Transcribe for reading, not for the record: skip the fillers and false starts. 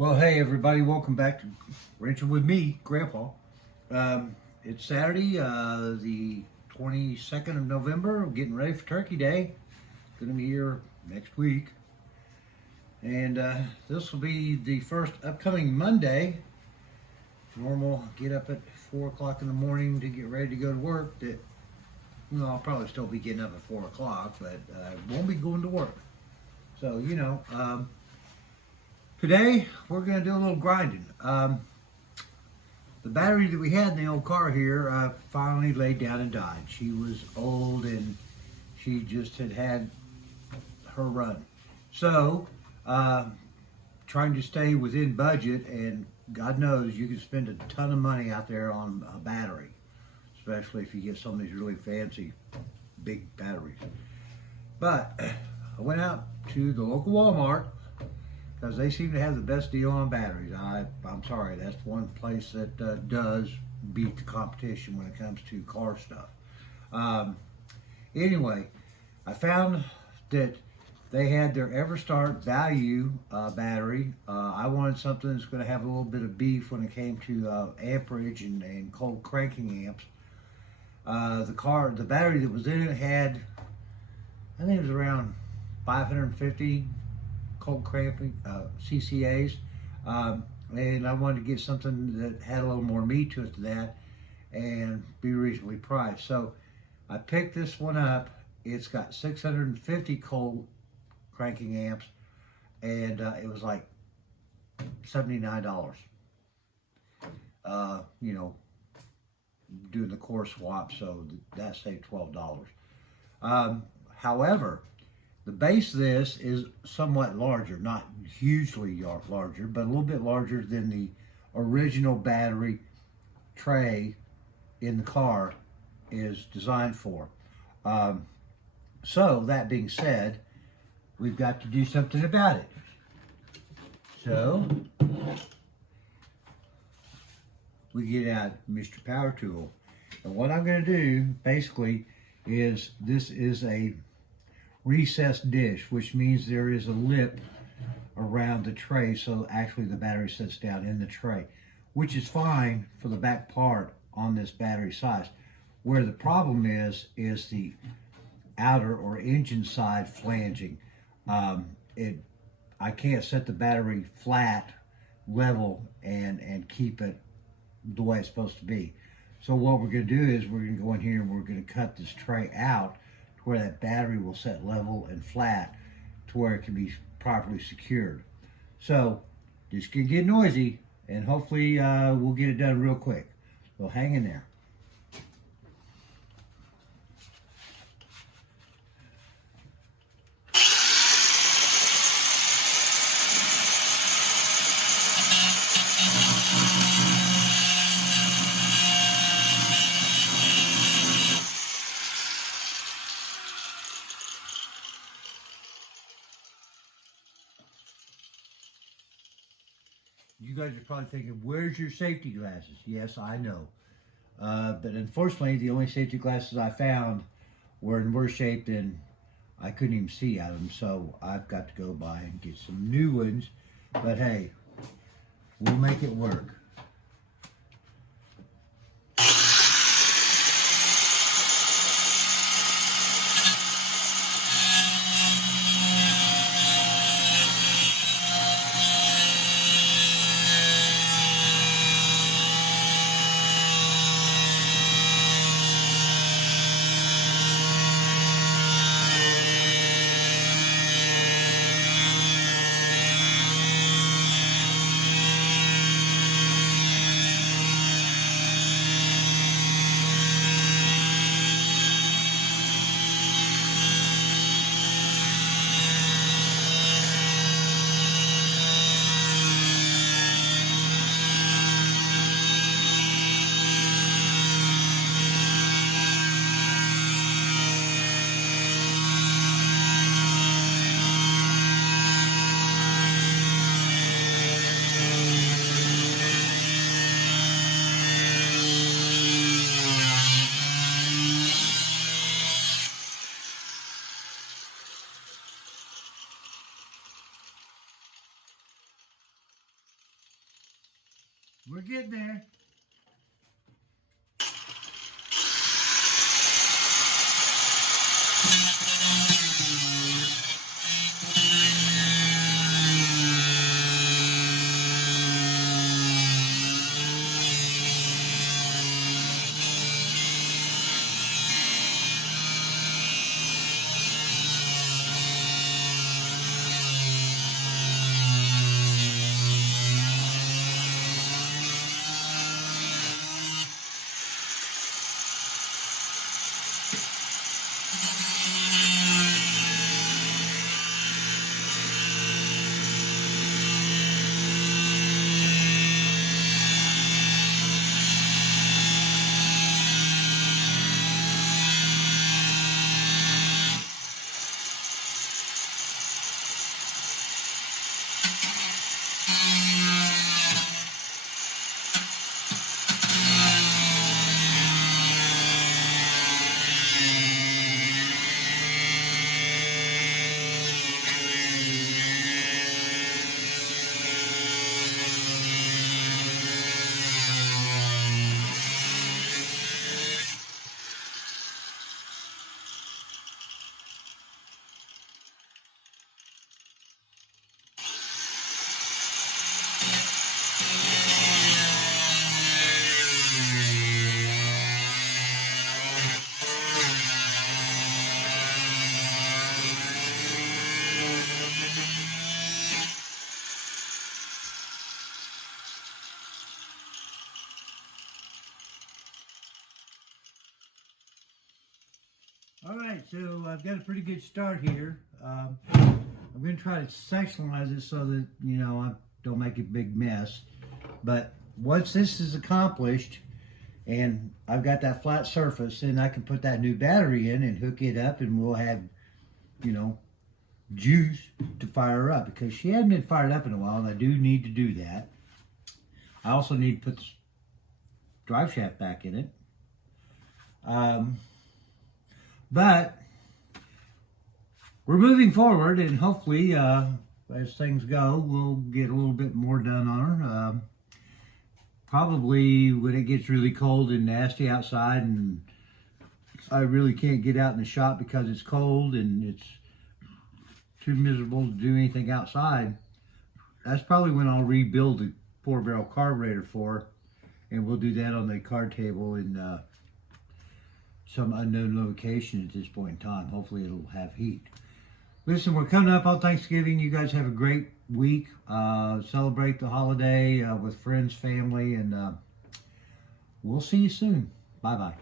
Well, hey everybody, welcome back to Ranching with me, Grandpa. It's Saturday, the 22nd of November. We're getting ready for Turkey Day. Going to be here next week. And this will be the first upcoming Monday. Normal, get up at 4 o'clock in the morning to get ready to go to work. I'll probably still be getting up at 4 o'clock, but won't be going to work. So, today, we're going to do a little grinding. The battery that we had in the old car here finally laid down and died. She was old and she just had her run. So, trying to stay within budget, and God knows you can spend a ton of money out there on a battery, especially if you get some of these really fancy big batteries. But I went out to the local Walmart, because they seem to have the best deal on batteries. I'm sorry, that's one place that does beat the competition when it comes to car stuff. Anyway, I found that they had their EverStart Value battery. I wanted something that's going to have a little bit of beef when it came to amperage and cold cranking amps. The battery that was in it had, I think it was around 550 cold cramping CCAs, and I wanted to get something that had a little more meat to it than that and be reasonably priced. So I picked this one up. It's got 650 cold cranking amps, and it was like $79. Doing the core swap, so that saved $12. However, the base of this is somewhat larger, not hugely larger, but a little bit larger than the original battery tray in the car is designed for. So that being said, we've got to do something about it. So we get out Mr. Power Tool. And what I'm going to do basically is, this is a recessed dish, which means there is a lip around the tray, so actually the battery sits down in the tray, which is fine for the back part on this battery size. Where the problem is the outer or engine side flanging. I can't set the battery flat, level, and keep it the way it's supposed to be. So what we're going to do is we're going to go in here and we're going to cut this tray out to where that battery will set level and flat to where it can be properly secured. So this can get noisy, and hopefully we'll get it done real quick. So hang in there. You guys are probably thinking, where's your safety glasses? Yes, I know. But unfortunately, the only safety glasses I found were in worse shape than I couldn't even see out of them. So I've got to go by and get some new ones. But hey, we'll make it work. We're getting there. All right, so I've got a pretty good start here. I'm going to try to sectionalize it so that, you know, I don't make a big mess. But once this is accomplished and I've got that flat surface, then I can put that new battery in and hook it up, and we'll have, you know, juice to fire her up, because she hadn't been fired up in a while, and I do need to do that. I also need to put the drive shaft back in it. But we're moving forward, and hopefully, as things go, we'll get a little bit more done on her. Probably when it gets really cold and nasty outside, and I really can't get out in the shop because it's cold and it's too miserable to do anything outside, that's probably when I'll rebuild the 4-barrel carburetor for her, and we'll do that on the card table in some unknown location at this point in time. Hopefully it'll have heat. Listen, we're coming up on Thanksgiving. You guys have a great week. Celebrate the holiday with friends, family, and we'll see you soon. Bye-bye.